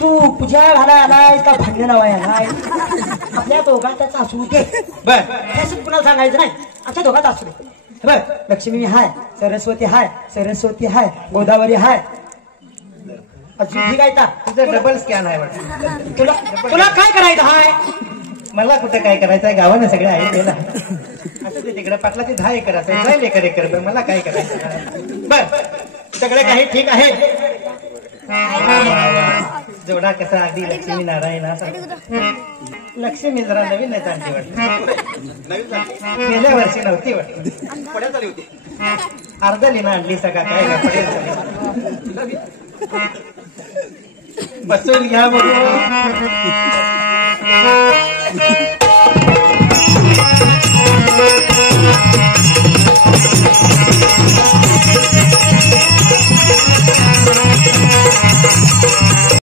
तू पूजा घाला आलाय का भांडण लावाय आलाय आपल्या दोघांचा असू दे बर असं कुणाला सांगायचं नाही आमच्या दोघांत असू दे बर लक्ष्मी हाय सरस्वती हाय गोदावरी हाय अजून ठीक आहे तुझं डबल स्कॅन आहे वाटतं तुला काय करायचं हाय मला कुठे काय करायचं आहे गावानं सगळं आहे ना असं ते तिकडे पाटलाचे 10 एकर असेल जाईल एकर मला काय करायचं बर सगळं काही ठीक आहे जोडा कसा अगदी लक्ष्मी नारायण लक्ष्मी जरा नवीन नाही चालती वाटत गेल्या वर्षी नव्हती वाटत पड्यात आली होती अर्धा लिना आणली सगळा काय बसून घ्या बघू